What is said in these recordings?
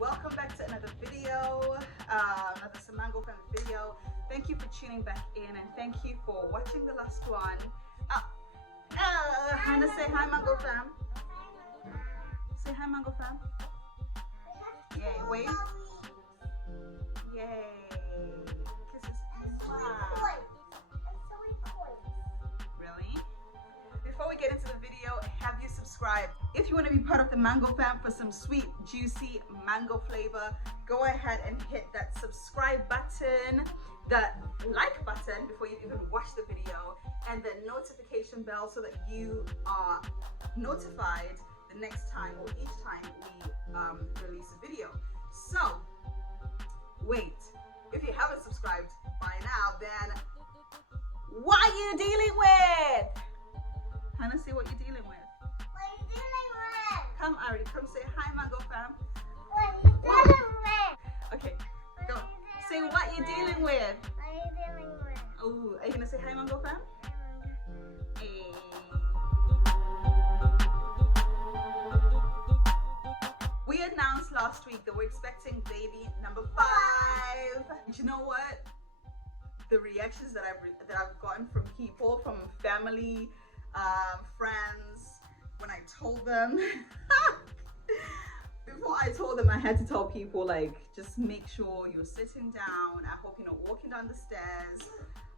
welcome back to another video, another Samango family video. Thank you for tuning back in and thank you for watching the last one. Hannah, say hi, Mango fam. Say hi, Mango fam. Yay, wave. Yay. Kisses. Really? Before we get into the video, have you subscribed? If you want to be part of the Mango fam for some sweet, juicy mango flavor, go ahead and hit that subscribe button, that like button before you even watch the video, and the notification bell so that you are notified the next time or each time we release a video. So, wait, if you haven't subscribed by now, then what are you dealing with? Hannah, say what you're dealing with. What are you dealing with? Come, Ari, come say hi, Mango fam. What are you dealing with? Okay, go. Say what you're dealing with. What are you dealing with? Oh, are you gonna say hi, Mango fam? Hey. We announced last week that we're expecting baby number 5. You know what? The reactions that I've gotten from people, from family, friends, when I told them. Before I told them, I had to tell people, like, just make sure you're sitting down. I hope you're not walking down the stairs.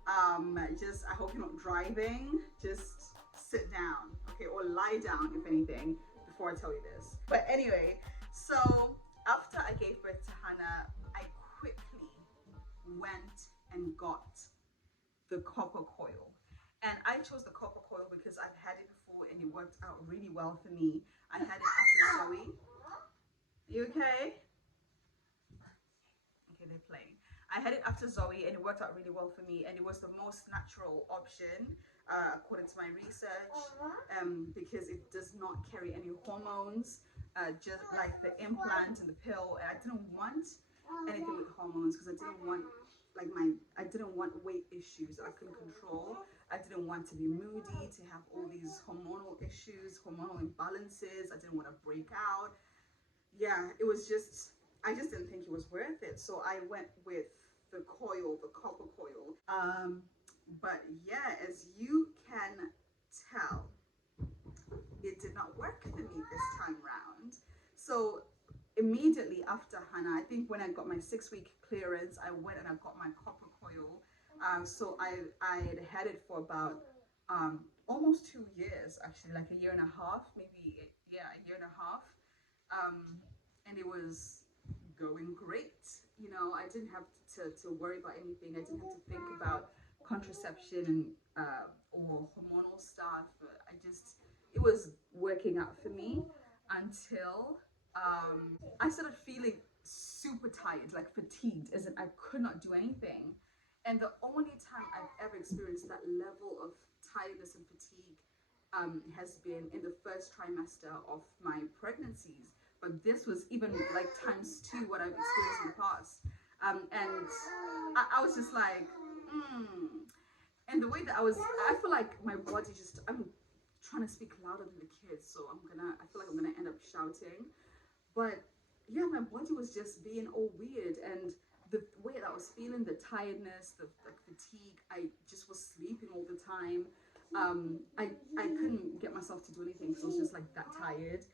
I hope you're not driving. Just sit down, okay, or lie down, if anything, before I tell you this. But anyway, so after I gave birth to Hannah, I quickly went and got the copper coil. And I chose the copper coil because I've had it before and it worked out really well for me. I had it after Zoe. You okay? Okay, they're playing. I had it after Zoe and it worked out really well for me, and it was the most natural option according to my research, because it does not carry any hormones, just like the implant and the pill. And I didn't want anything with hormones because I didn't want weight issues that I couldn't control. I didn't want to be moody, to have all these hormonal issues, hormonal imbalances. I didn't want to break out. Yeah, it was just, I just didn't think it was worth it. So I went with the coil, the copper coil. But yeah, as you can tell, it did not work for me this time round. So immediately after Hannah, I think when I got my 6-week clearance, I went and I got my copper coil. So I had it for about almost 2 years, actually, like a year and a half, maybe, yeah, a year and a half. And it was going great. You know, I didn't have to worry about anything. I didn't have to think about contraception and or hormonal stuff. It was working out for me until I started feeling super tired, like fatigued, as in I could not do anything. And the only time I've ever experienced that level of tiredness and fatigue has been in the first trimester of my pregnancies. But this was even like ×2 what I've experienced in the past. And I was just like, And the way that I feel like my body I'm trying to speak louder than the kids, so I feel like I'm gonna end up shouting. But yeah, my body was just being all weird, and the way that I was feeling, the tiredness, the fatigue, I just was sleeping all the time. I couldn't get myself to do anything because I was just like that tired.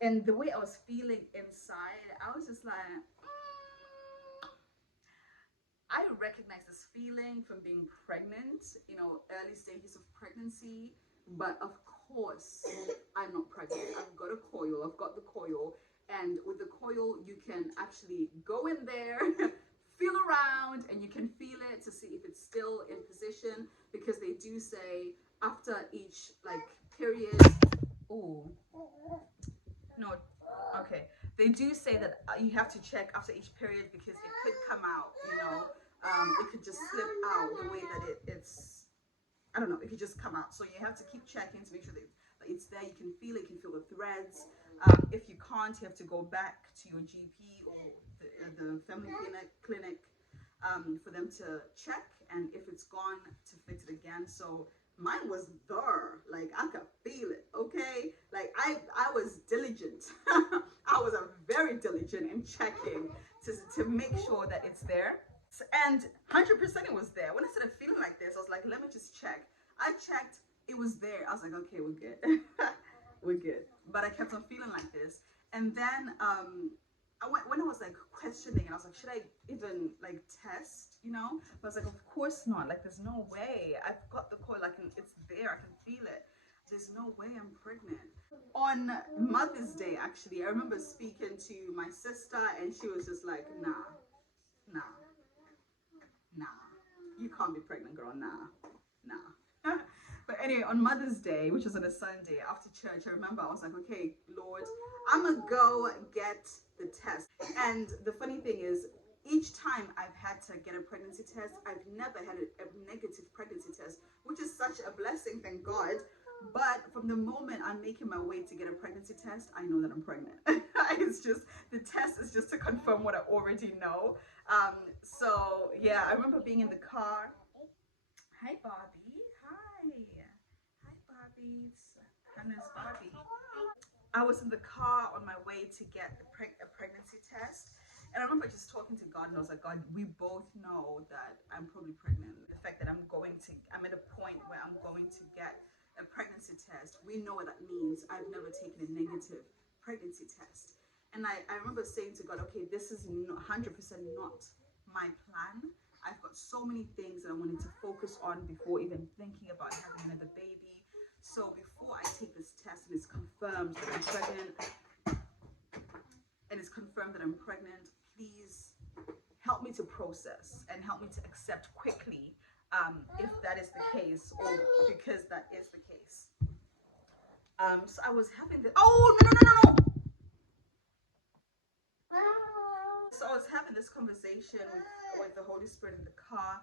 And the way I was feeling inside, I was just like, I recognize this feeling from being pregnant, you know, early stages of pregnancy. But of course, I'm not pregnant. I've got a coil. I've got the coil. And with the coil, you can actually go in there, feel around, and you can feel it to see if it's still in position, because they do say after each period. Oh, no, okay. They do say that you have to check after each period because it could come out, you know. It could just slip out the way that it's, I don't know, it could just come out. So you have to keep checking to make sure that it's there. You can feel it, you can feel the threads. If you can't, you have to go back to your GP or the family clinic for them to check, and if it's gone, to fix it again. So mine was there, like I could feel it, okay? Like I was diligent. I was a very diligent diligent in checking to make sure that it's there. And 100% it was there. When I started feeling like this, I was like, let me just check. I checked, it was there. I was like, okay, we're good. We're good. But I kept on feeling like this. And then when I was like questioning, I was like, should I even like test, you know? But I was like, of course not. Like, there's no way. I've got the coil, it's there, I can feel it. There's no way I'm pregnant. On Mother's Day, actually, I remember speaking to my sister, and she was just like, nah, nah, nah, you can't be pregnant, girl, nah, nah. But anyway, on Mother's Day, which was on a Sunday after church, I remember I was like, okay, Lord, I'm gonna go get the test. And the funny thing is, each time I've had to get a pregnancy test, I've never had a negative pregnancy test, which is such a blessing, thank God. But from the moment I'm making my way to get a pregnancy test, I know that I'm pregnant. It's just, the test is just to confirm what I already know. So yeah, I remember being in the car. Hi, Bobby. Hi. Hi, Bobby. It's Hannah's Bobby. I was in the car on my way to get a pregnancy test. And I remember just talking to God, and I was like, God, we both know that I'm probably pregnant. The fact that I'm at a point where I'm going to get a pregnancy test, we know what that means. I've never taken a negative pregnancy test. And I remember saying to God, okay, this is 100% not my plan. I've got so many things that I wanted to focus on before even thinking about having another baby. So before I take this test and it's confirmed that I'm pregnant, please help me to process and help me to accept quickly if that is the case, or because that is the case. So I was having this. Oh, no, no, no, no, no. So I was having this conversation with the Holy Spirit in the car,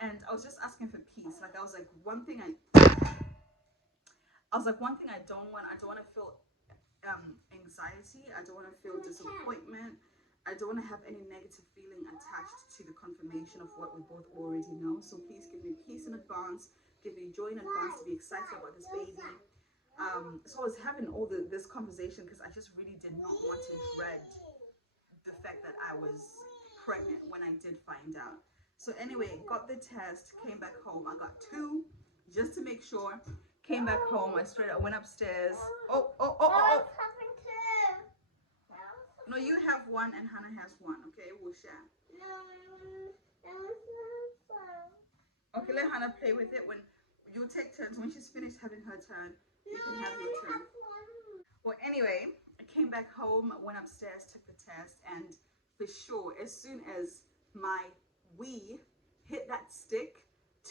and I was just asking for peace. Like, I was like, one thing I don't want to feel anxiety. I don't want to feel disappointment. I don't want to have any negative feeling attached to the confirmation of what we both already know. So please give me peace in advance, give me joy in advance to be excited about this baby. So I was having this conversation because I just really did not want to dread the fact that I was pregnant when I did find out. So anyway, got the test, came back home. I got two just to make sure. Came back home. I went upstairs. Oh. No, you have one and Hannah has one. Okay, we'll share. Okay, let Hannah play with it. When you take turns, when she's finished having her turn, you can have your turn. Well, anyway, I came back home, went upstairs, took the test, and for sure, as soon as my wee hit that stick,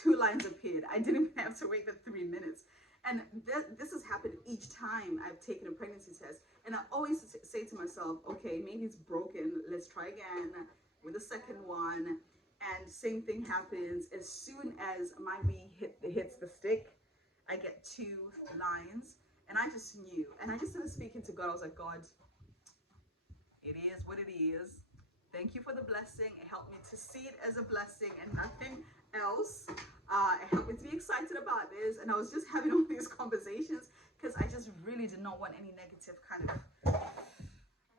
2 lines appeared. I didn't even have to wait the 3 minutes. And this has happened each time I've taken a pregnancy test. And I always say to myself, okay, maybe it's broken. Let's try again with the second one. And same thing happens. As soon as my wee hits the stick, I get 2 lines. And I just knew. And I just started speaking to God. I was like, God, it is what it is. Thank you for the blessing. It helped me to see it as a blessing and nothing else. It helped me to be excited about this. And I was just having all these conversations because I just really did not want any negative kind of...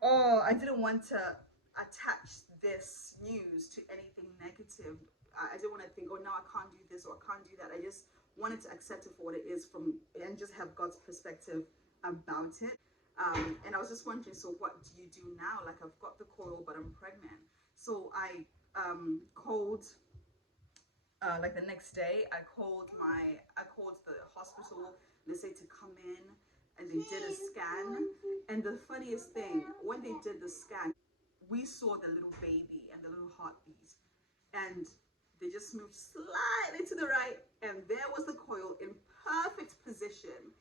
Oh, I didn't want to attach this news to anything negative. I didn't want to think, oh, now I can't do this or I can't do that. I just wanted to accept it for what it is and just have God's perspective about it. And I was just wondering, so what do you do now? Like, I've got the coil, but I'm pregnant. So I called, like the next day, I called the hospital. They said to come in, and they did a scan. And the funniest thing, when they did the scan, we saw the little baby and the little heartbeat. And they just moved slightly to the right, and there was the coil in perfect position.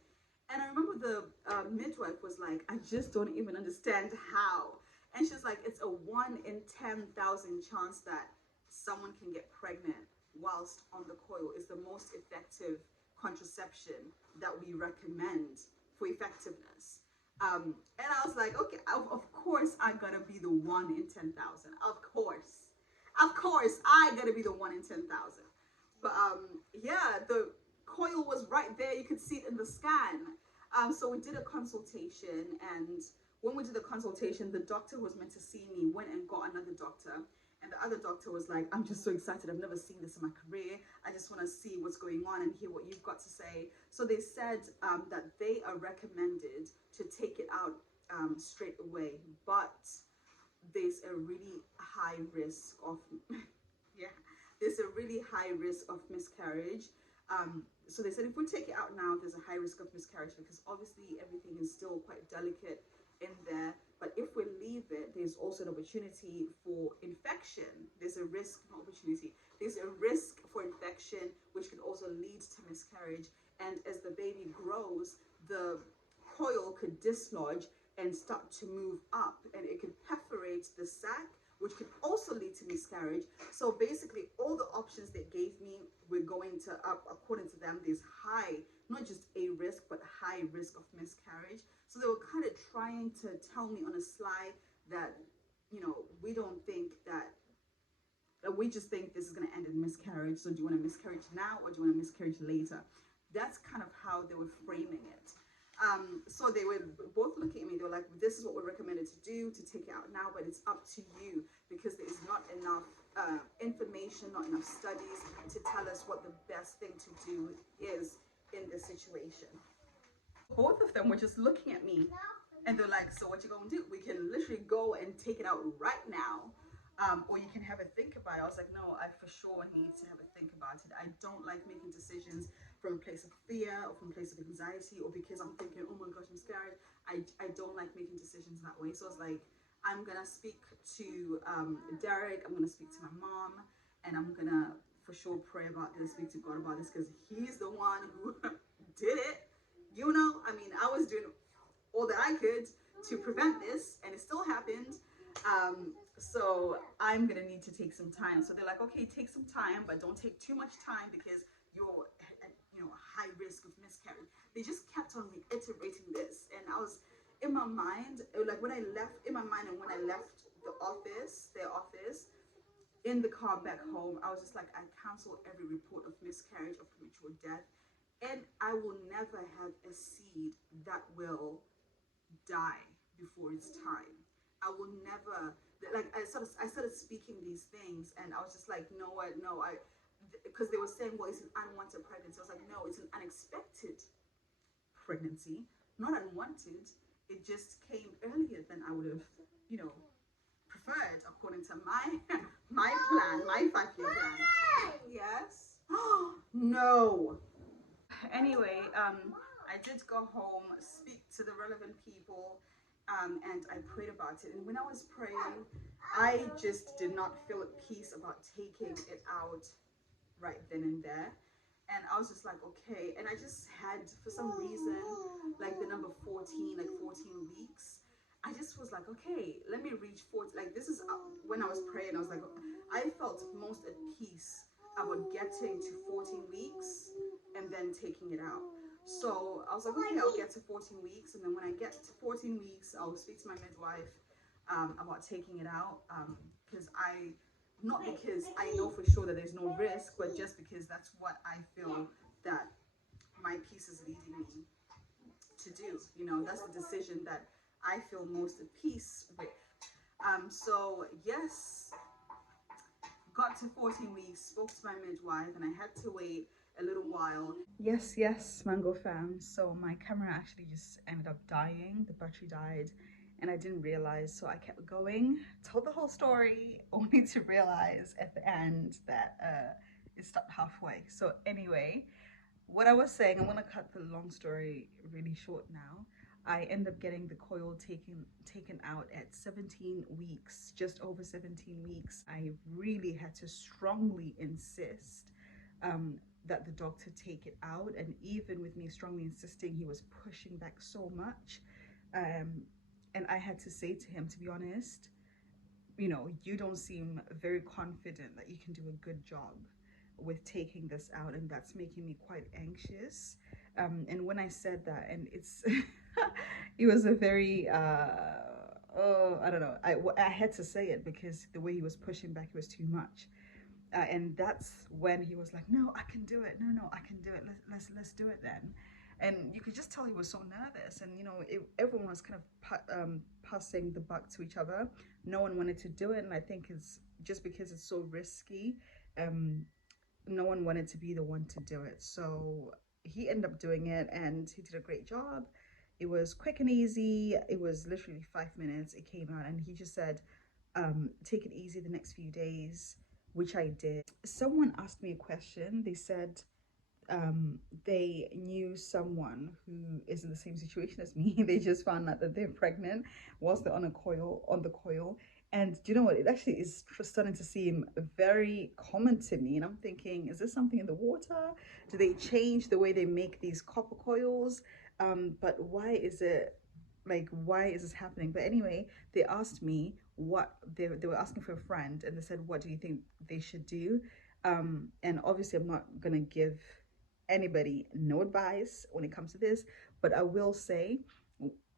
And I remember the midwife was like, I just don't even understand how. And she's like, it's a 1 in 10,000 chance that someone can get pregnant whilst on the coil. Is the most effective contraception that we recommend for effectiveness. And I was like, okay, of course I gotta be the 1 in 10,000. Of course, I gotta be the 1 in 10,000. But yeah, the coil was right there. You could see it in the scan. So we did a consultation, and When we did the consultation, the doctor who was meant to see me went and got another doctor. And the other doctor was like, I'm just so excited. I've never seen this in my career. I just want to see what's going on and hear what you've got to say. So they said that they are recommended to take it out straight away. But there's a really high risk of, yeah, there's a really high risk of miscarriage. So they said if we take it out now, there's a high risk of miscarriage because obviously everything is still quite delicate in there. But if we leave it, there's also an opportunity for infection. There's a risk, not opportunity. There's a risk for infection, which can also lead to miscarriage. And as the baby grows, the coil could dislodge and start to move up, and it could perforate the sac, which could also lead to miscarriage. So basically all the options they gave me were going to up, according to them, there's high, not just a risk, but high risk of miscarriage. So they were kind of trying to tell me on a slide that, you know, we don't think that, we just think this is going to end in miscarriage. So do you want a miscarriage now or do you want a miscarriage later? That's kind of how they were framing it. So they were both looking at me, they were like, this is what we're recommended to do, to take it out now, but it's up to you because there is not enough information, not enough studies to tell us what the best thing to do is in this situation. Both of them were just looking at me and they're like, so what you gonna do? We can literally go and take it out right now. Or you can have a think about it. I was like, no, I for sure need to have a think about it. I don't like making decisions from a place of fear or from a place of anxiety or because I'm thinking, oh my gosh, I'm scared. I don't like making decisions that way. So I was like, I'm gonna speak to Derek, I'm gonna speak to my mom, and I'm gonna for sure pray about this, speak to God about this, because he's the one who did it. You know, I mean, I was doing all that I could to prevent this and it still happened. So I'm gonna need to take some time. So they're like, okay, take some time, but don't take too much time because you're at, you know, high risk of miscarriage. They just kept on reiterating this, and I was in my mind, like when I left in my mind, and when I left the office, their office, in the car back home, I was just like, I cancel every report of miscarriage or premature death, and I will never have a seed that will die before its time. I will never, like, I started speaking these things, and I was just like, no, because they were saying, well, it's an unwanted pregnancy. I was like, no, it's an unexpected pregnancy, not unwanted. It just came earlier than I would have, you know, preferred according to my my plan, my 5-year plan. Yes. No. Anyway, I did go home, speak to the relevant people, and I prayed about it. And when I was praying, I just did not feel at peace about taking it out right then and there. And I was just like, okay. And I just had, for some reason, like the number 14, like 14 weeks. I just was like, okay, let me reach 40. Like, this is when I was praying, I was like, I felt most at peace about getting to 14 weeks and then taking it out. So I was like, okay, I'll get to 14 weeks. And then when I get to 14 weeks, I'll speak to my midwife about taking it out. Because not because I know for sure that there's no risk, but just because that's what I feel that my peace is leading me to do. You know, that's the decision that I feel most at peace with. So yes, got to 14 weeks, spoke to my midwife, and I had to wait a little while. Yes, Mango fam. So my camera actually just ended up dying. The battery died and I didn't realize. So I kept going, told the whole story, only to realize at the end that it stopped halfway. So anyway, what I was saying, I'm gonna cut the long story really short now. I ended up getting the coil taken out at 17 weeks, just over 17 weeks. I really had to strongly insist that the doctor take it out, and even with me strongly insisting, he was pushing back so much. And I had to say to him, to be honest, you know, you don't seem very confident that you can do a good job with taking this out, and that's making me quite anxious. And when I said that, and it's it was a very I don't know, I had to say it because the way he was pushing back, it was too much. And that's when he was like, no, I can do it, no, I can do it, let's do it then. and you could just tell he was so nervous. And you know, everyone was kind of passing the buck to each other. No one wanted to do it, and I think it's just because it's so risky. No one wanted to be the one to do it, so he ended up doing it, and he did a great job. It was quick and easy. It was literally 5 minutes. It came out, and he just said, take it easy the next few days, which I did. Someone asked me a question. They said they knew someone who is in the same situation as me. They just found out that they're pregnant whilst they're on the coil. And do you know what? It actually is starting to seem very common to me. And I'm thinking, is this something in the water? Do they change the way they make these copper coils? But why is it, like, why is this happening? But anyway, they asked me what they were asking for a friend, and they said, what do you think they should do? And obviously I'm not gonna give anybody no advice when it comes to this, but I will say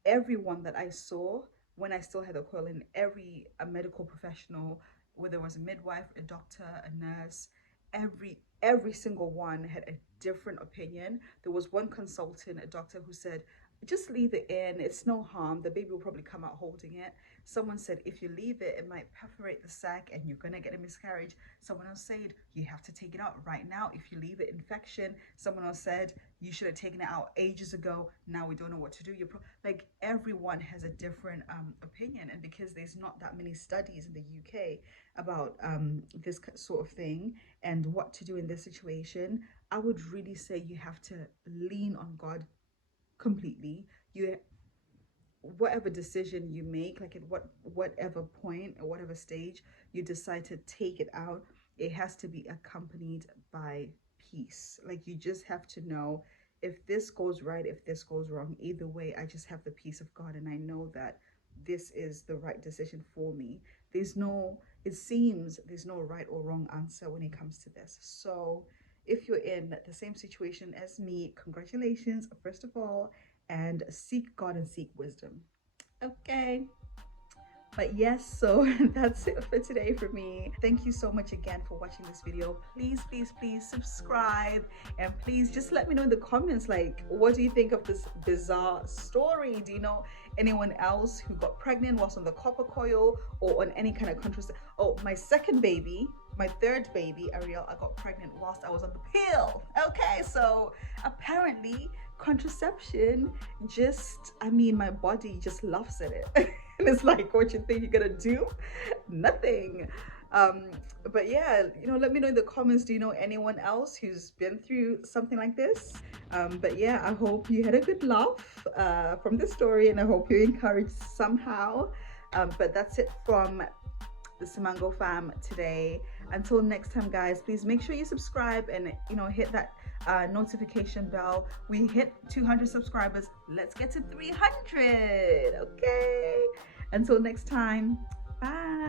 everyone that I saw when I still had a coil in, a medical professional, whether it was a midwife, a doctor, a nurse, every single one had a different opinion. There was one consultant, a doctor, who said, just leave it in, it's no harm, the baby will probably come out holding it. Someone said, if you leave it, it might perforate the sac and you're gonna get a miscarriage. Someone else said, you have to take it out right now. If you leave it, infection. Someone else said, you should have taken it out ages ago, now we don't know what to do. Like, everyone has a different opinion, and because there's not that many studies in the UK about this sort of thing and what to do in this situation, I would really say you have to lean on God completely. Whatever decision you make, like at whatever point or whatever stage you decide to take it out, it has to be accompanied by peace. Like, you just have to know, if this goes right, if this goes wrong, either way, I just have the peace of God, and I know that this is the right decision for me. It seems there's no right or wrong answer when it comes to this. So if you're in the same situation as me, congratulations, first of all, and seek God and seek wisdom. Okay. But yes, so that's it for today for me. Thank you so much again for watching this video. Please subscribe, and please just let me know in the comments, like, what do you think of this bizarre story? Do you know anyone else who got pregnant whilst on the copper coil or on any kind of contraceptive? Oh, my third baby, Ariel, I got pregnant whilst I was on the pill. Okay, so apparently contraception my body just laughs at it. And it's like, what you think you're gonna do? Nothing. But yeah, let me know in the comments, do you know anyone else who's been through something like this? But yeah, I hope you had a good laugh from this story, and I hope you're encouraged somehow. But that's it from the Simango fam today. Until next time, guys, please make sure you subscribe and hit that notification bell. We hit 200 subscribers. Let's get to 300. Okay, until next time, bye.